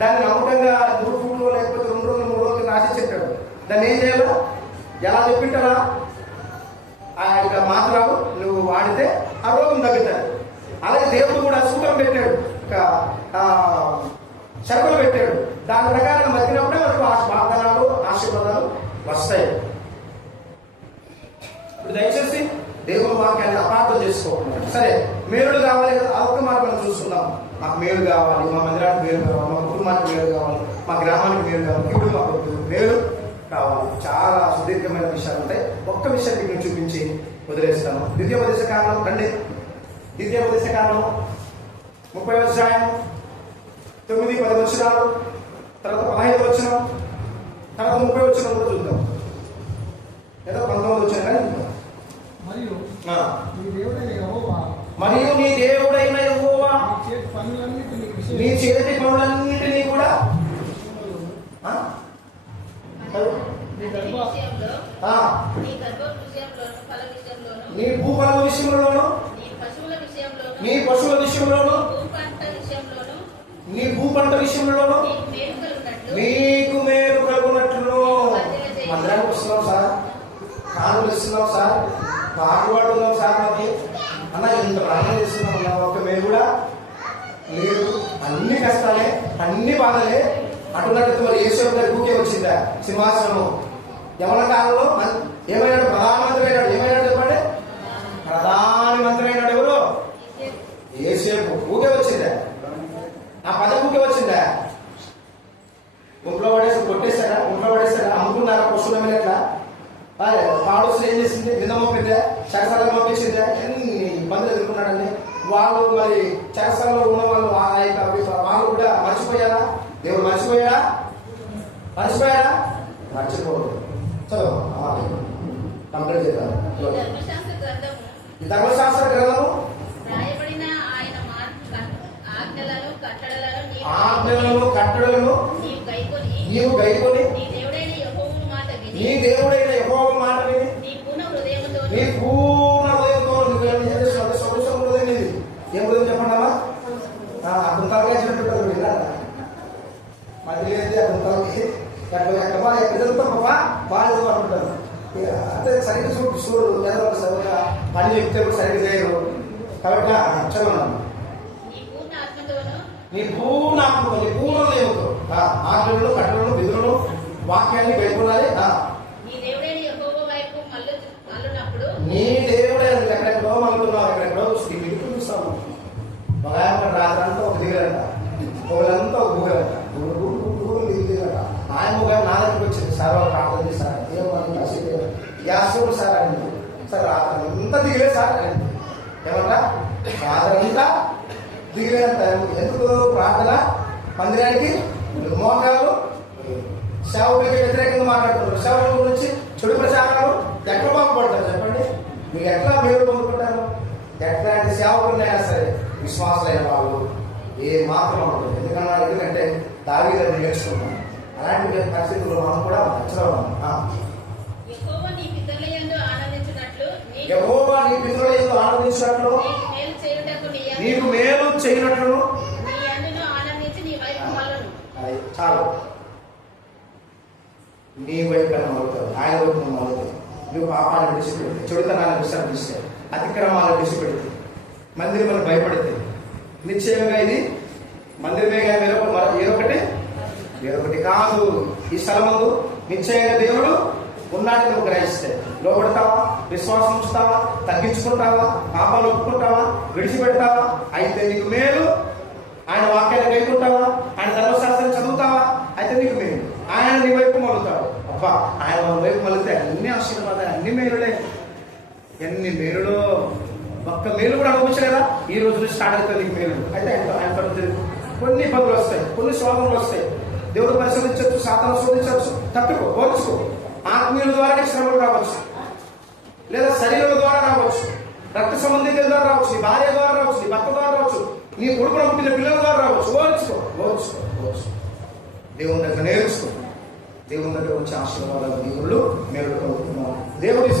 దాన్ని నమ్మకంగా 3 ఫూట్లు లేకపోతే 2 రోజులు 3 రోజులు రాసి చెప్పాడు. దాన్ని ఏం చేయాలో ఎలా చెప్పింటారా? ఆ యొక్క మాత్రలు నువ్వు వాడితే ఆ రోగం తగ్గుతాయి. అలాగే దేవుడు కూడా సూత్రం పెట్టాడు, షరతులు పెట్టాడు. దాని ప్రకారం బతికినప్పుడే మనకు వాగ్దానాలు ఆశీర్వాదాలు వస్తాయి. ఇప్పుడు దయచేసి దేవుని వాక్యాన్ని అపార్థం చేసుకోకుండా, సరే మేలుడు కావాలి కదా, అదొక మాట మనం చూస్తున్నాం. మాకు మేలు కావాలి, మా మందిరానికి మేలు కావాలి, మా కుటుంబానికి మేలు కావాలి, మా గ్రామానికి మేలు కావాలి, ఇప్పుడు మాకు మేలు కావాలి. చాలా సుదీర్ఘమైన విషయాలు ఉంటాయి. ఒక్క విషయం మీకు చూపించి వదిలేస్తాను. ద్వితీయోపదేశ కాండం రండి. ద్వితీయోపదేశ కాండం 30వ అధ్యాయం 9-10 వచనాలు, తర్వాత 15 వచనం, తర్వాత 30 వచనం కూడా చూద్దాం. ఏదో 19 వచ్చిన కానీ మరియు నీ దేవుడైన యెహోవా నీ చేతి పనులన్నిటినీ కూడా నీ భూఫల విషయంలోను, నీ పశువుల విషయంలోను, నీ భూపంట విషయంలోను మీకు మేలు కలుగునట్లు. మందిరానికి వస్తున్నాం సార్, కానుకలు ఇస్తున్నాం సార్, పాటలు పాడుతున్నాం సార్, మాకు అన్న ఇంత ప్రార్థన చేస్తున్నాం, ఒక మేలు కూడా లేదు. అన్ని కష్టాలే, అన్ని బాధలే. అటున్నట్టు మరి యేసు గారి ఊకే వచ్చిందా సింహాసనం? యవన కాలంలో ఏమైనాడు? ప్రధానమంత్రి అయినాడు. ఏమైనాడు చెప్పండి? ప్రధానమంత్రి అయినాడు. ఎవరు? యేసేపు. ఊకే వచ్చిందా? ఆ పదవి ఊకే వచ్చిందా? ఒంట్లో పడేసి కొట్టేస్తారా? ఒంట్లో పడేస్తారా? అమ్ముకున్నారా? పశువుల మీద ఎట్లా పాడోసులు ఏం చేసింది? నిన్న పంపిందా? చరసాలకు పంపించిందా? ఎన్ని ఇబ్బందులు ఎదుర్కొన్నాడండి. వాళ్ళు మరి చరసాలలో ఉన్న వాళ్ళు వాళ్ళు కూడా మర్చిపోయారా? దేవుడు మర్చిపోయాడా? మర్చిపోయాడా? మర్చిపోదు. చలో కంప్లీట్ చేద్దాం. ఈ ధర్మశాస్త్ర గ్రంథము ఆజ్ఞలను కట్టడలను నీవు గైకొని నీ దేవుడైన యెహోవా మాట విని నీ పూర్ణ హృదయంతో నువ్వు సొగసం హృదయం ఇది. ఏం హృదయం చెప్పండామా? అద్భుతాలుగా చెప్పినట్టు విన్నారా? మధ్య లేదు అద్భుతాలకి ఎక్కడంతా బాగా అనుకుంటారు. అంటే సరిగ్గా చూడు సరిగ్గా పని చెప్తే కూడా సరిగ్గా చేయరు. కాబట్టి చదవను నీ పూర్ణ ఆత్మతో, నీ పూర్ణ హృదయంతో ఆజ్ఞలను కట్టలను విధులను వాక్యాన్ని గైకొనాలి. నీ దేవుడైన ఎక్కడెక్కడో మళ్ళుతున్నావు, ఎక్కడెక్కడో ఇంటికి చూస్తాము. ఒక రాత్రంతా ఒక దిగరంట, ఒకళ్ళంతా ఒక ఊగరంట, దిగరంట. ఆయన ఒక నా దగ్గరికి వచ్చింది, సార్ వాళ్ళు ప్రార్థన చేశారు, ఏమో యాసోడు సార్ అండి. సార్ రాత్రి అంతా దిగలే సార్ అండి. ఏమంటా రాత్రంతా దిగలేదంట. ఎందుకు? ప్రార్థన మందిరానికి మోకాలు సేవకులకి వ్యతిరేకంగా మాట్లాడుతున్నారు. సేవకుల గురించి చెడు ప్రచారాలు ఎట్లా బాగుపడతారు చెప్పండి? మీకు ఎట్లా మేలు పొందుకుంటారు? ఎట్లాంటి సేవకులైనా సరే విశ్వాసులైన వాళ్ళు ఏ మాత్రం ఉంటుంది. ఎందుకంటే దావీదుని నేర్చుకున్నాం. అలాంటి పరిస్థితుల్లో మనం కూడా నచ్చడం. యెహోవా నీ పితరుల యందు ఆనందించినట్లు నీకు మేలు చేయనట్లు చాలు. నీ వైపు మలుతావు, ఆయన వైపు మలుతావు. నువ్వు పాపాన్ని విడిచిపెడితే, చెడుతనాన్ని విసర్జిస్తే, అతిక్రమాలను విడిచిపెడితే, మందిరం భయపడితే, నిశ్చయంగా ఇది మందిరమే వేరొకటి కాదు. ఈ స్థలమందు నిశ్చయంగా దేవుడు ఉన్నాడని నువ్వు గ్రహిస్తే లోపడతావా? విశ్వాసం ఉంచుతావా? తగ్గించుకుంటావా? పాపాలు ఒప్పుకుంటావా? విడిచిపెడతావా? అయితే నీకు మేలు. ఆయన వాక్యాన్ని గైకుంటావా? ఆయన ధర్మశాస్త్రం చదువుతావా? అయితే నీకు మేలు. ఆయన నీ వైపు మలుతాడు. అబ్బా ఆయన మన వైపు మళ్ళీ అన్ని ఆశీర్వాదాలు, అన్ని మేలులే. ఎన్ని మేలులో ఒక్క మేలు కూడా అనుభవించలేదా? ఈ రోజు నుంచి స్టార్ట్ అవుతుంది ఈ మేలు. అయితే ఆయన పడుతుంది. కొన్ని ఇబ్బందులు వస్తాయి, కొన్ని శోధనలు వస్తాయి. దేవుడు పరిశోధించవచ్చు, సాతాను శోధించవచ్చు, తట్టుకో, ఓర్చుకో. ఆత్మీయుల ద్వారా శ్రమలు రావచ్చు, లేదా శరీరం ద్వారా రావచ్చు, రక్త సంబంధికుల ద్వారా రావచ్చు, నీ భార్య ద్వారా రావచ్చు, నీ భర్త ద్వారా రావచ్చు, నీ కొడుకున పుట్టిన పిల్లల ద్వారా రావచ్చు. ఓర్చుకో, ఓర్చుకో, ఓర్చుకో. దేవుని దగ్గర నేర్చుకో. దేవుని దగ్గర వచ్చే ఆశీర్వాదాలు, దేవుళ్ళు మేలు కలుగుతున్నాం. దేవుడి